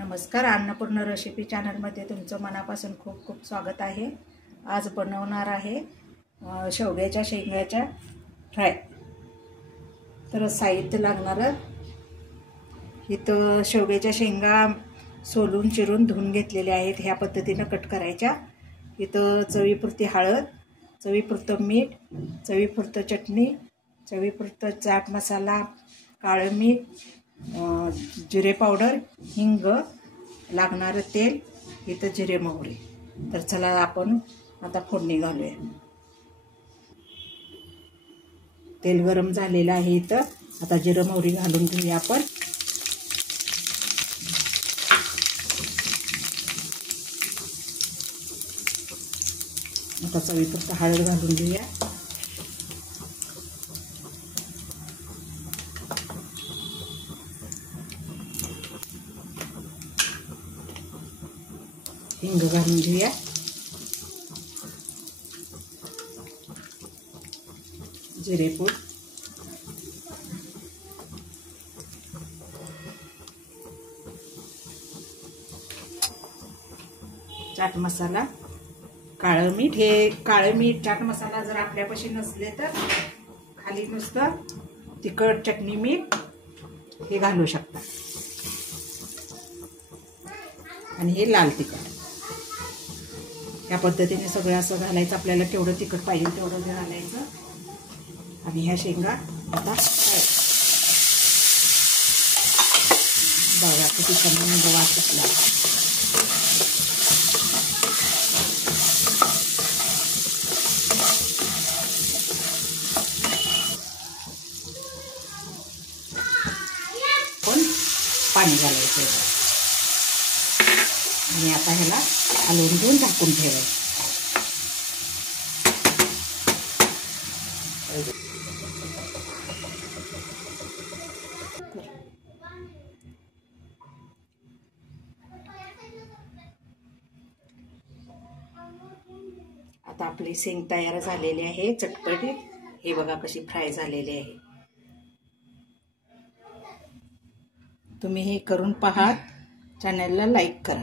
नमस्कार, अन्नपूर्ण रेसिपी चॅनलमध्ये तुमचं मनापासून खूप खूप स्वागत आहे। आज बनवणार आहे शेवग्याच्या शेंगाच्या फ्राय। तर साहित्य लागणार इथं शेवग्याच्या शेंगा सोलून चिरून धुवून घेतलेल्या आहेत। ह्या पद्धतीने कट करायच्या। इथं चवीपुरती हळद, चवीपुरतं मीठ, चवीपुरतं चटणी, चवीपुरतं चाट मसाला, काळं मीठ, जिरे पावडर, हिंग, लागणारं तेल, इथं जिरे मोहरी। तर चला आपण आता फोडणी घालूया। तेल गरम झालेलं आहे। इथं आता जिरे मोहरी घालून घेऊया आपण। आता चवीपुरतं हळद घालून घेऊया। हिंग घालून घेऊया। जिरेपूड, चाट मसाला, काळं मीठ। हे काळं मीठ, चाट मसाला जर आपल्यापाशी नसले तर खाली नुसतं तिखट, चटणी, मीठ हे घालू शकता। आणि हे लाल तिखट। या पद्धतीने सगळं असं घालायचं। आपल्याला केवढं तिखट पाहिजे तेवढं घालायचं। आणि ह्या शेंगा आता बघा किती छान वास सुटला। पण पाणी घालायचं आणि आता ह्याला हलवून घेऊन झाकून ठेवायचं। आता आपली शेंग तयार झालेली आहे चटपटीत। हे बघा कशी फ्राय झालेली आहे। तुम्ही हे करून पहा। चॅनलला लाईक करा।